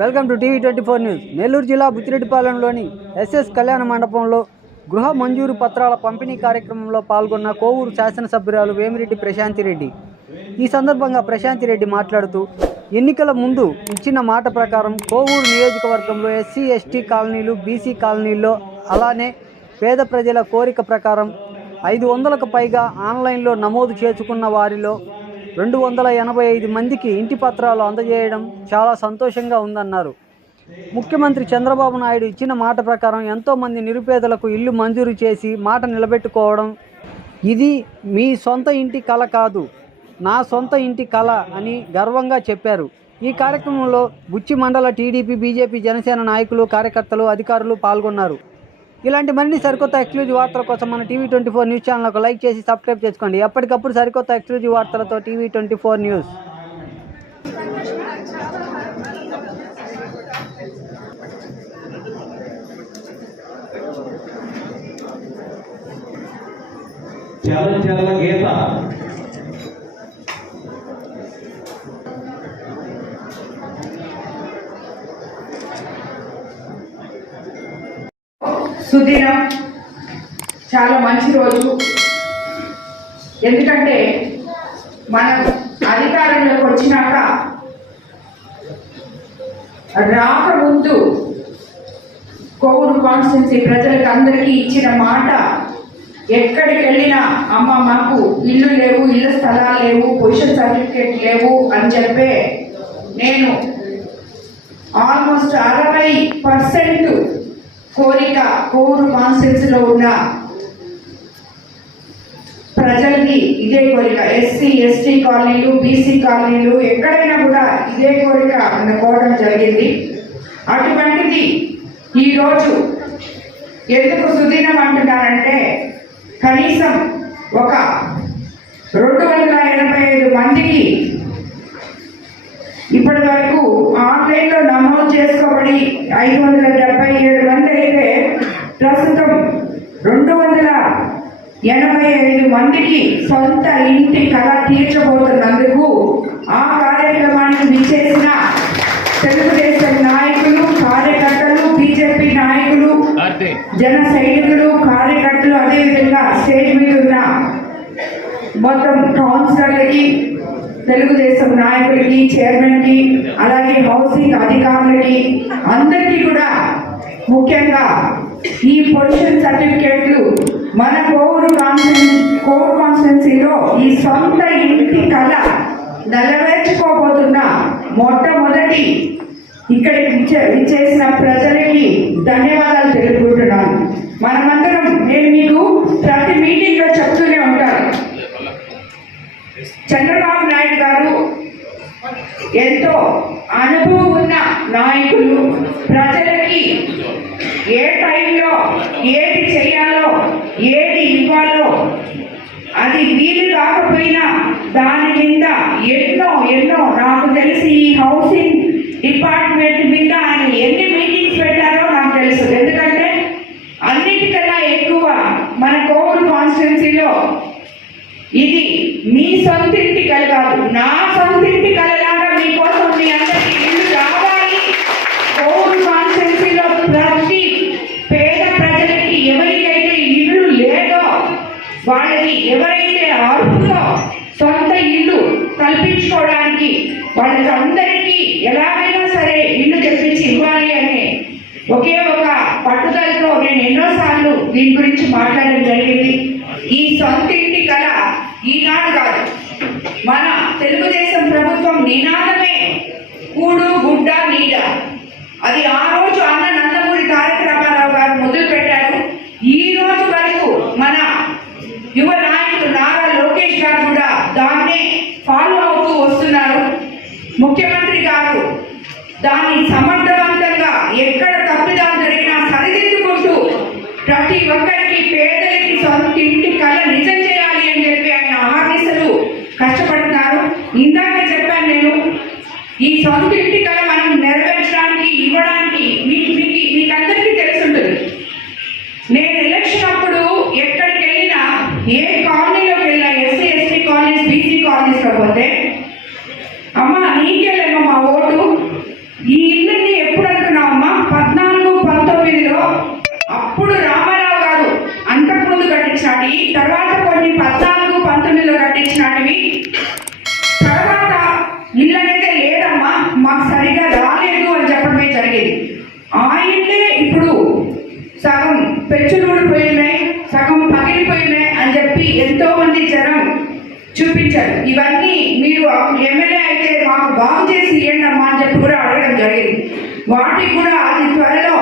Welcome to TV twenty four news. Nellore జిల్లా బుచ్చిరెడ్డిపాలెంలోని SS కళ్యాణ మండపంలో గృహ మంజూరు పత్రాల పంపిణీ కార్యక్రమంలో పాల్గొన్న కోవూరు శాసనసభ్యురాలు వేమిరెడ్డి ప్రశాంతిరెడ్డి ఈ సందర్భంగా ప్రశాంతిరెడ్డి మాట్లాడుతూ ఎన్నికల ముందు ఇచ్చిన మాట ప్రకారం కోవూరు నియోజకవర్గంలో ఎస్సీ ఎస్టీ కాలనీలు బీసీ కాలనీల్లో అలానే పేద ప్రజల కోరిక ప్రకారం ఐదు వందలకు పైగా ఆన్లైన్లో నమోదు చేసుకున్న వారిలో రెండు వందల ఎనభై ఐదు మందికి ఇంటి పత్రాలు అందజేయడం చాలా సంతోషంగా ఉందన్నారు. ముఖ్యమంత్రి చంద్రబాబు నాయుడు ఇచ్చిన మాట ప్రకారం ఎంతోమంది నిరుపేదలకు ఇల్లు మంజూరు చేసి మాట నిలబెట్టుకోవడం ఇది మీ సొంత ఇంటి కళ కాదు నా సొంత ఇంటి కళ అని గర్వంగా చెప్పారు. ఈ కార్యక్రమంలో బుచ్చి మండల టీడీపీ బీజేపీ జనసేన నాయకులు కార్యకర్తలు అధికారులు పాల్గొన్నారు. ఇలాంటి మరిన్ని సరికొత్త ఎక్స్క్లూజివ్ వార్తల కోసం మన TV twenty four news channel ఒక లైక్ చేసి సబ్స్క్రైబ్ చేసుకోండి. ఎప్పటికప్పుడు సరికొత్త ఎక్స్క్లూజివ్ వార్తలతో టీవీ ట్వంటీ ఫోర్ న్యూస్ చాలా చాలా గీత. సుదినం. చాలా మంచి రోజు. ఎందుకంటే మనం అధికారంలోకి వచ్చినాక రాకముందు కోవూరు కాన్స్టిట్యున్సీ ప్రజలకు అందరికీ ఇచ్చిన మాట ఎక్కడికి వెళ్ళినా అమ్మ మాకు ఇల్లు లేవు ఇల్లు స్థలాలు లేవు పొజిషన్ సర్టిఫికేట్ లేవు అని చెప్పే నేను ఆల్మోస్ట్ అరవై పర్సెంట్ కోరిక కోరు కాన్స్టిట్యూన్స్లో ఉన్న ప్రజలకి ఇదే కోరిక. ఎస్సీ ఎస్టీ కాలనీలు బీసీ కాలనీలు ఎక్కడైనా కూడా ఇదే కోరిక అనుకోవడం జరిగింది. అటువంటిది ఈరోజు ఎందుకు సుదీనం అంటున్నారంటే కనీసం ఒక రెండు వందల ఎనభై ఐదు మందికి ఇప్పటి వరకు ఆన్లైన్లో నమోదు చేసుకోబడి ఐదు వందల డెబ్బై ఏడు మంది అయితే ప్రస్తుతం రెండు వందల ఎనభై ఐదు మందికి సొంత ఇంటి కళ తీర్చబోతున్నందుకు ఆ కార్యక్రమానికి విచ్చేసిన తెలుగుదేశం నాయకులు కార్యకర్తలు బీజేపీ నాయకులు జన సైనికులు కార్యకర్తలు అదేవిధంగా స్టేజ్ మీద ఉన్న మొత్తం కౌన్సిలర్లకి తెలుగుదేశం నాయకులకి చైర్మన్కి అలాగే హౌసింగ్ అధికారులకి అందరికీ కూడా ముఖ్యంగా ఈ పొజిషన్ సర్టిఫికేట్లు మన కోవూరు కాన్స్టిట్యూన్ కోవూరు కాన్స్టిట్యున్సీలో ఈ సొంత ఇంటి కళ నెరవేర్చుకోబోతున్న మొట్టమొదటి ఇక్కడికి విచ్చే- విచ్చేసిన ప్రజలకి ధన్యవాదాలు తెలుపుకుంటున్నాను. మనమందరం నేను ఏ టైంలో ఏది చేయాలో ఏది ఇవ్వాలో అది వీలు కాకపోయినా దాని మీద ఎన్నో ఎన్నో నాకు తెలిసి ఈ హౌసింగ్ ఎవరైతే అర్హులో సొంత ఇల్లు కల్పించుకోవడానికి వాళ్ళకి అందరికీ ఎలాగైనా సరే ఇల్లు తెప్పించి ఇవ్వాలి అనే ఒకే ఒక పట్టుదలతో నేను ఎన్నోసార్లు దీని గురించి మాట్లాడడం జరిగింది. ఈ సొంత ఇంటి కళ ఈనాడు కాదు. మన తెలుగుదేశం ప్రభుత్వం నినాదమే కూడు గుడ్డ నీడ. అది ఆరు రోజు అన్న నందమూరి తారక రామారావు గారు మొదలు పెట్టారు ఈ రోజు వరకు మన యువ నాయకుడు నారా లోకేష్ గారు కూడా దాన్నే ఫాలో అవుతూ వస్తున్నారు ముఖ్యమంత్రి గారు దాన్ని సమర్థవంతంగా ఎక్కడ తప్పిదాలు జరిగినా సరిదిద్దుకుంటూ ప్రతి ఒక్కరికి పేదలకి సొంత ఇంటి కళ నిజం చేయాలి అని చెప్పి ఆయన ఆహర్నిశలు కష్టపడుతున్నారు. ఇందాక చెప్పాను నేను ఈ సొంత ఇంటి కళ మనం నెరవేర్చడానికి ఇవ్వడానికి మీకు మీకు మీకందరికీ తెలుసుంటుంది. నేను ఎలక్షన్ అప్పుడు ఎక్కడికి వెళ్ళినా ఏ కాలనీలోకి వెళ్ళినా ఎస్సీ ఎస్టీ కాలనీస్ బీసీ కాలనీస్లో పోతే అప్పుడు రామారావు గారు అంతకుముందు కట్టించినవి తర్వాత కొన్ని పద్నాలుగు పంతొమ్మిదిలో కట్టించినవి. తర్వాత ఇల్లు అనేది లేదమ్మా మాకు సరిగా రాలేదు అని చెప్పడమే జరిగేది. ఆ ఇల్లే ఇప్పుడు సగం పెచ్చులు పోయినాయి సగం పగిలిపోయినాయి అని చెప్పి ఎంతో మంది జనం చూపించారు. ఇవన్నీ మీరు ఎమ్మెల్యే అయితే మాకు బాగు చేసి ఇవ్వండి అమ్మా అని చెప్పి కూడా అడగడం జరిగింది. వాటికి కూడా అతి త్వరలో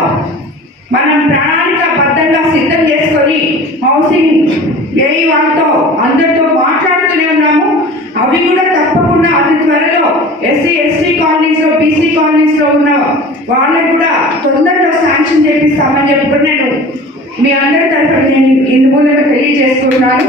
మనం ప్రణాళిక బద్ధంగా సిద్ధం చేసుకొని హౌసింగ్ ఏఈ వాళ్ళతో అందరితో మాట్లాడుతూనే ఉన్నాము. అవి కూడా తప్పకుండా అతి త్వరలో ఎస్సీ ఎస్టీ కాలనీస్లో బీసీ కాలనీస్లో ఉన్న వాళ్ళని కూడా తొందరలో శాంక్షన్ చేపిస్తామని చెప్పి నేను మీ అందరి తరఫున నేను ఇందు మూలంగా తెలియజేస్తున్నాను.